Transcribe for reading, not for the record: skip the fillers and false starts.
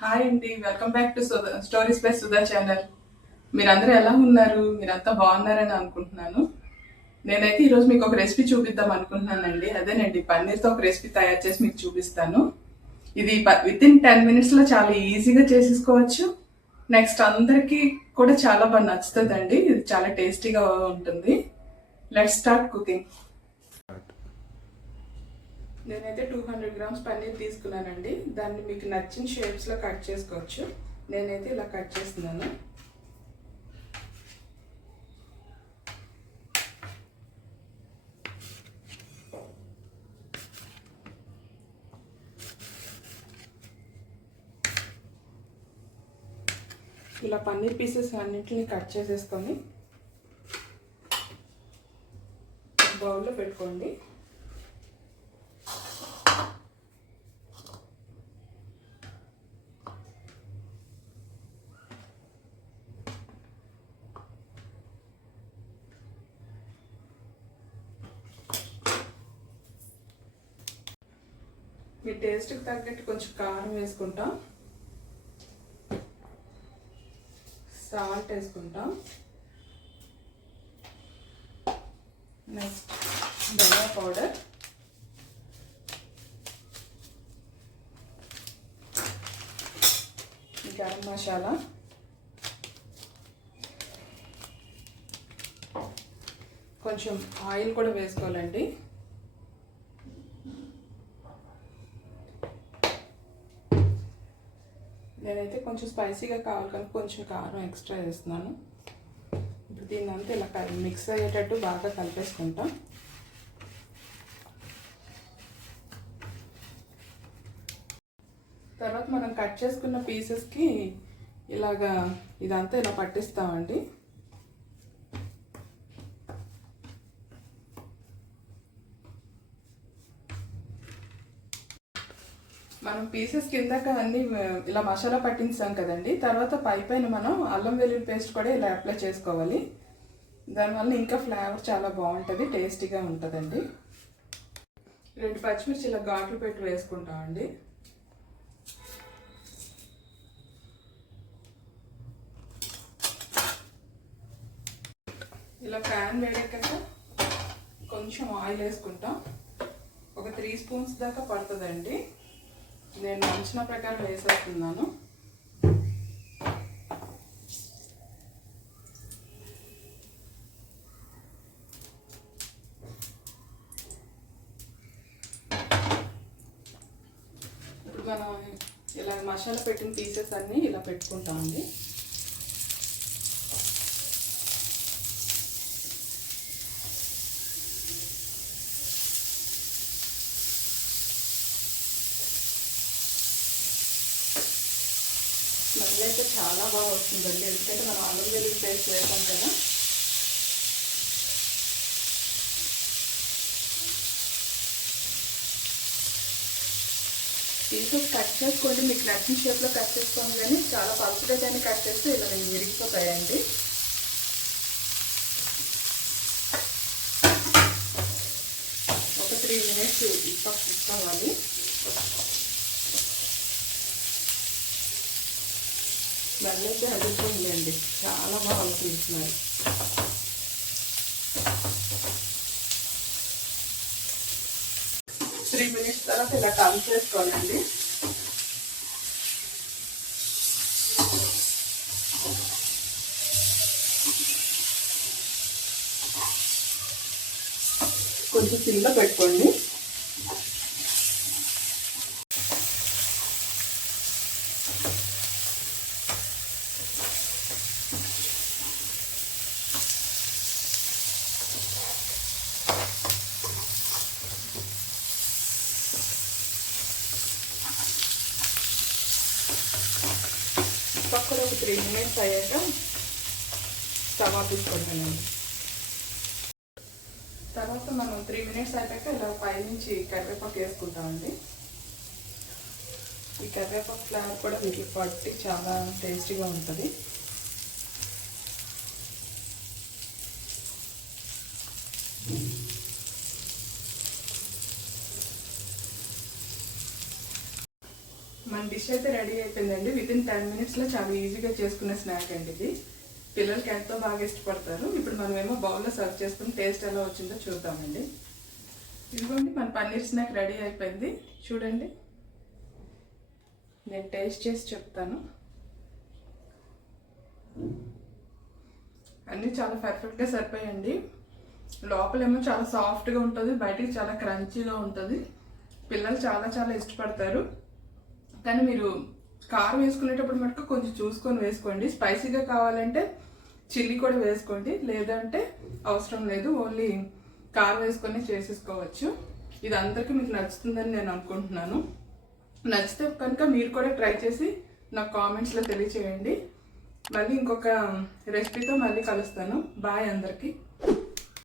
Hi అండి, welcome back to stories by Sudha channel. మీరందరూ ఎలా ఉన్నారు? మీరంతా బాగున్నారని అనుకుంటున్నాను. నేనైతే ఈరోజు మీకు ఒక రెసిపీ చూపిద్దాం అనుకుంటున్నానండి. అదేనండి, పన్నీర్తో ఒక రెసిపీ తయారు చేసి మీకు చూపిస్తాను. ఇది విత్ ఇన్ 10 మినిట్స్లో చాలా ఈజీగా చేసేసుకోవచ్చు. నెక్స్ట్ అందరికీ కూడా చాలా బాగా నచ్చుతుందండి. ఇది చాలా టేస్టీగా ఉంటుంది. Let's start cooking. నేనైతే 200 గ్రామ్స్ పన్నీర్ తీసుకున్నానండి. దాన్ని మీకు నచ్చిన షేప్స్లో కట్ చేసుకోవచ్చు. నేనైతే ఇలా కట్ చేస్తున్నాను. ఇలా పన్నీర్ పీసెస్ అన్నింటిని కట్ చేసేసుకొని బౌల్లో పెట్టుకోండి. మీ టేస్ట్కి తగ్గట్టు కొంచెం కారం వేసుకుంటాం, సాల్ట్ వేసుకుంటాం, నెక్స్ట్ ధనియా పౌడర్, గరం మసాలా, కొంచెం ఆయిల్ కూడా వేసుకోవాలండి. నేనైతే కొంచెం స్పైసీగా కావాలి కానీ కొంచెం కారం ఎక్స్ట్రా వేస్తున్నాను. ఇప్పుడు దీన్ని అంతా ఇలా మిక్స్ అయ్యేటట్టు బాగా కలిపేసుకుంటాం. తర్వాత మనం కట్ చేసుకున్న పీసెస్కి ఇలాగా ఇదంతా ఇలా పట్టిస్తామండి. మనం పీసెస్ కిందక అన్నీ ఇలా మసాలా పట్టించాం కదండి. తర్వాత పైన మనం అల్లం వెల్లుల్లి పేస్ట్ కూడా ఇలా అప్లై చేసుకోవాలి. దానివల్ల ఇంకా ఫ్లేవర్ చాలా బాగుంటుంది, టేస్టీగా ఉంటుందండి. 2 పచ్చిమిర్చి ఇలా ఘాట్లు పెట్టి వేసుకుంటామండి. ఇలా ప్యాన్ వేడెక్కాక కొంచెం ఆయిల్ వేసుకుంటాం. ఒక 3 స్పూన్స్ దాకా పడుతుందండి. నేను నచ్చిన ప్రకారం వేసేస్తున్నాను. ఇప్పుడు మనం ఇలా మసాలా పెట్టిన పీసెస్ అన్నీ ఇలా పెట్టుకుంటామండి. స్మెల్ అయితే చాలా బాగా వస్తుందండి, ఎందుకంటే మనం అల్లం వెల్లుల్లి పేస్ట్ వేసాం కదా. పీసెస్ కట్ చేసుకోండి, మీకు నచ్చిన షేప్లో కట్ చేసుకోండి. కానీ చాలా పలుపుగా కానీ కట్ చేస్తే ఇలా విరిగిపోతాయండి. ఒక 3 మినిట్స్ ఇప్పవాలి. స్మెల్ అయితే అదిరిపోయిందండి, చాలా బాగా అనిపిస్తున్నారు. త్రీ మినిట్స్ తర్వాత ఇలా టర్న్ చేసుకోవాలండి. కొంచెం సిమ్లో పెట్టుకోండి. పక్కన ఒక 3 మినిట్స్ అయ్యాక స్టవ్ ఆపేసుకుంటానండి. తర్వాత మనం 3 మినిట్స్ అయ్యాక ఇలా పైనుంచి కరివేపాకు వేసుకుంటామండి. ఈ కరివేపాకు ఫ్లేవర్ కూడా వీటికి పట్టి చాలా టేస్టీగా ఉంటుంది. మన డిష్ డిష్ అయితే రెడీ అయిపోయిందండి. వితిన్ 10 మినిట్స్లో చాలా ఈజీగా చేసుకునే స్నాక్ అండి ఇది. పిల్లలకి ఎంతో బాగా ఇష్టపడతారు. ఇప్పుడు మనమేమో బౌల్లో సర్వ్ చేసుకుని టేస్ట్ ఎలా వచ్చిందో చూద్దామండి. ఇదిగోండి మన పన్నీర్ స్నాక్ రెడీ అయిపోయింది. చూడండి, నేను టేస్ట్ చేసి చెప్తాను. అన్నీ చాలా పర్ఫెక్ట్గా సరిపోయాయండి. లోపలేమో చాలా సాఫ్ట్గా ఉంటుంది, బయటికి చాలా క్రంచీగా ఉంటుంది. పిల్లలు చాలా చాలా ఇష్టపడతారు. కానీ మీరు కారం వేసుకునేటప్పుడు మటుకు కొంచెం చూసుకొని వేసుకోండి. స్పైసీగా కావాలంటే చిల్లీ కూడా వేసుకోండి, లేదంటే అవసరం లేదు, ఓన్లీ కారం వేసుకొని చేసేసుకోవచ్చు. ఇది అందరికీ మీకు నచ్చుతుందని నేను అనుకుంటున్నాను. నచ్చితే కనుక మీరు కూడా ట్రై చేసి నాకు కామెంట్స్లో తెలియచేయండి. మళ్ళీ ఇంకొక రెసిపీతో మళ్ళీ కలుస్తాను. బాయ్ అందరికీ.